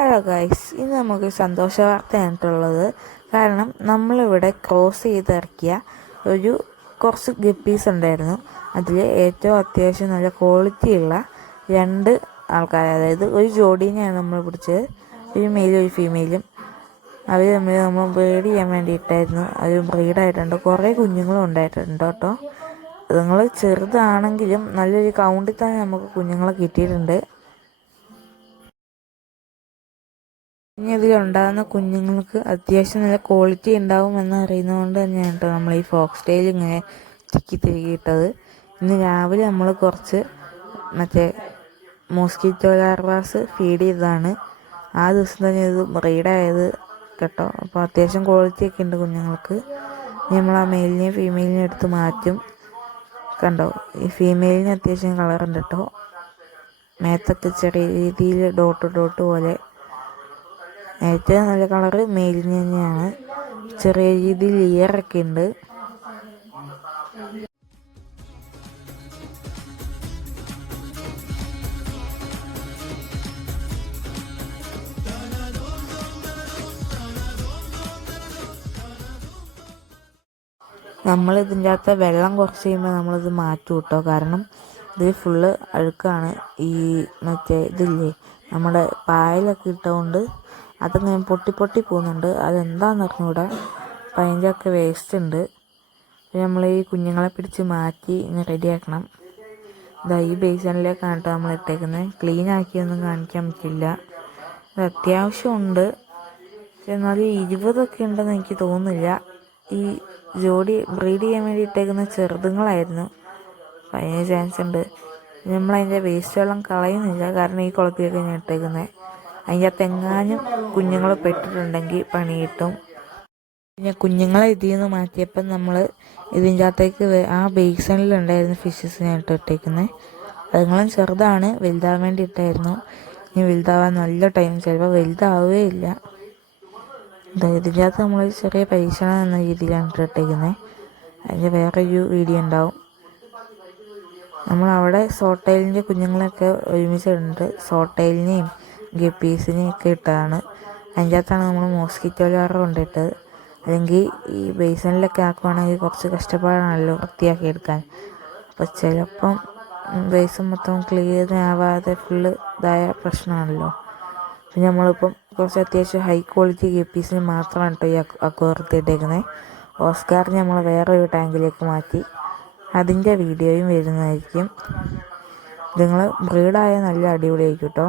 Hello guys, ഇന്ന് നമുക്ക് സന്തോഷ വാർത്തയായിട്ടുള്ളത്. കാരണം നമ്മളിവിടെ ക്രോസ് ചെയ്തിറക്കിയ കുറച്ച് ഗപ്പീസ് ഉണ്ടായിരുന്നു. അതിൽ ഏറ്റവും അത്യാവശ്യം നല്ല ക്വാളിറ്റിയുള്ള 2 ആൾക്കാർ, അതായത് ഒരു ജോഡീനെയാണ് നമ്മൾ പിടിച്ചത്. ഒരു മെയിലും ഒരു ഫീമെയിലും. അവർ തമ്മിൽ നമ്മൾ ബ്രീഡ് ചെയ്യാൻ വേണ്ടിയിട്ടായിരുന്നു. അത് ബ്രീഡായിട്ടുണ്ട്. കുറേ കുഞ്ഞുങ്ങളും ഉണ്ടായിട്ടുണ്ട് കേട്ടോ. നിങ്ങൾ ചെറുതാണെങ്കിലും നല്ലൊരു കൗണ്ടിൽ തന്നെ നമുക്ക് കുഞ്ഞുങ്ങളെ കിട്ടിയിട്ടുണ്ട്. ഇനി ഇതിലുണ്ടാകുന്ന കുഞ്ഞുങ്ങൾക്ക് അത്യാവശ്യം നല്ല ക്വാളിറ്റി ഉണ്ടാവുമെന്ന് അറിയുന്നതുകൊണ്ട് തന്നെയാണ് കേട്ടോ നമ്മൾ ഈ ഫോക്സ് ടെയിൽ ഇങ്ങനെ തിരികിയിട്ടത്. ഇന്ന് രാവിലെ നമ്മൾ കുറച്ച് മോസ്കിറ്റോ ലാർവാസ് ഫീഡ് ചെയ്തതാണ്. ആ ദിവസം തന്നെ ഇത് ബ്രീഡായത് കേട്ടോ. അപ്പോൾ അത്യാവശ്യം ക്വാളിറ്റി ഒക്കെ ഉണ്ട് കുഞ്ഞുങ്ങൾക്ക്. നമ്മൾ ആ മെയിലിനെയും ഫീമെയിലിനെയും എടുത്ത് മാറ്റും. കണ്ടോ, ഈ ഫീമെയിലിന് അത്യാവശ്യം കളറുണ്ട് കേട്ടോ. മേത്തൊക്കെ ചെറിയ രീതിയിൽ ഡോട്ട് പോലെ. ഏറ്റവും നല്ല കളറ് മെയിലിന് തന്നെയാണ്. ചെറിയ രീതിയിൽ ഇയറൊക്കെ ഉണ്ട്. നമ്മളിതിൻ്റെ അകത്ത് വെള്ളം കുറച്ച് കഴിയുമ്പോൾ നമ്മളിത് മാറ്റും കേട്ടോ. കാരണം ഇത് ഫുള്ള് അഴുക്കാണ്. ഈ ഇതില്ലേ, നമ്മുടെ പായലൊക്കെ ഇട്ടുകൊണ്ട് അതിങ്ങനെ പൊട്ടി പോകുന്നുണ്ട്. അതെന്താണെന്ന് അറിഞ്ഞൂടാ. അപ്പം അതിൻ്റെ ഒക്കെ വേസ്റ്റ് ഉണ്ട്. നമ്മൾ ഈ കുഞ്ഞുങ്ങളെ പിടിച്ച് മാറ്റി ഇങ്ങനെ റെഡിയാക്കണം. ഇതാ ഈ ബേസിനിലേക്കാണ് കേട്ടോ നമ്മൾ ഇട്ടേക്കുന്നത്. ക്ലീൻ ആക്കിയൊന്നും കാണിക്കാൻ പറ്റില്ല. ഇത് അത്യാവശ്യമുണ്ട്. പക്ഷെ എന്നാലും 20 ഉണ്ടെന്ന് എനിക്ക് തോന്നുന്നില്ല. ഈ ജോഡി ബ്രീഡ് ചെയ്യാൻ വേണ്ടി ഇട്ടേക്കുന്ന ചെറുതുങ്ങളായിരുന്നു. അപ്പം അതിന് ചാൻസ് ഉണ്ട്. നമ്മളതിൻ്റെ വേസ്റ്റ് വെള്ളം കളയുന്നില്ല. കാരണം ഈ കുളത്തിലൊക്കെ ഞാൻ ഇട്ടേക്കുന്നത്. അതിൻ്റെ അകത്തെങ്ങാനും കുഞ്ഞുങ്ങൾ പെട്ടിട്ടുണ്ടെങ്കിൽ പണി കിട്ടും. പിന്നെ കുഞ്ഞുങ്ങളെ ഇതിൽ നിന്ന് മാറ്റിയപ്പം നമ്മൾ ഇതിൻ്റെ അകത്തേക്ക് ആ ബേസണിലുണ്ടായിരുന്ന ഫിഷസിനായിട്ട് ഇട്ടേക്കുന്നത്. അതുങ്ങളും ചെറുതാണ്, വലുതാവാൻ വേണ്ടി ഇട്ടായിരുന്നു. ഇനി വലുതാവാൻ നല്ല ടൈം, ചിലപ്പോൾ വലുതാവുകയില്ല. ഇതിൻ്റെ അകത്ത് നമ്മൾ ചെറിയ പരീക്ഷണം എന്ന രീതിയിലാണ് ഇട്ടേക്കുന്നത്. അതിൻ്റെ വേറൊരു വീഡിയോ ഉണ്ടാവും. നമ്മളവിടെ സോട്ടൈലിൻ്റെ കുഞ്ഞുങ്ങളൊക്കെ ഒരുമിച്ചിട്ടുണ്ട്. സോട്ടൈലിനെയും ഗപ്പീസിനെയും ഒക്കെ ഇട്ടതാണ്. അതിൻ്റെ അകത്താണ് നമ്മൾ മോസ്കിറ്റോ ലാർവ കൊണ്ടിട്ടത്. അല്ലെങ്കിൽ ഈ ബേസണിലൊക്കെ ആക്കുവാണെങ്കിൽ കുറച്ച് കഷ്ടപ്പാടാണല്ലോ വൃത്തിയാക്കി എടുക്കാൻ. അപ്പോൾ ചിലപ്പം ബേസൺ മൊത്തം ക്ലിയർ ആവാതെ ഫുള്ള് ഇതായ പ്രശ്നമാണല്ലോ. പിന്നെ നമ്മളിപ്പം കുറച്ച് അത്യാവശ്യം ഹൈ ക്വാളിറ്റി ഗപ്പീസിന് മാത്രമാണ് കേട്ടോ ഈ അക്വേറിയത്തിൽ ഇട്ടേക്കുന്നത്. ഓസ്കാറിനെ നമ്മൾ വേറൊരു ടാങ്കിലേക്ക് മാറ്റി. അതിൻ്റെ വീഡിയോയും വരുന്നതായിരിക്കും. നിങ്ങൾ ബ്രീഡായ നല്ല അടിപൊളിയായിരിക്കും കേട്ടോ.